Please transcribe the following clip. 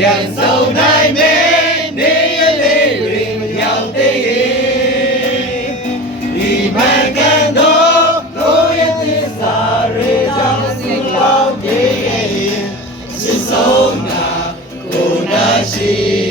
ပြန်ဆုံးနိုင်မယ်နေရလေးတွေမရောက်သေးရင်ဒီဘန်ကန်တော့တို့ရဲ့သစ္စာတွေကြောင့်စိတ်ကောင်းပြေးရင်စစ်ဆုံးတာကိုနာရှိ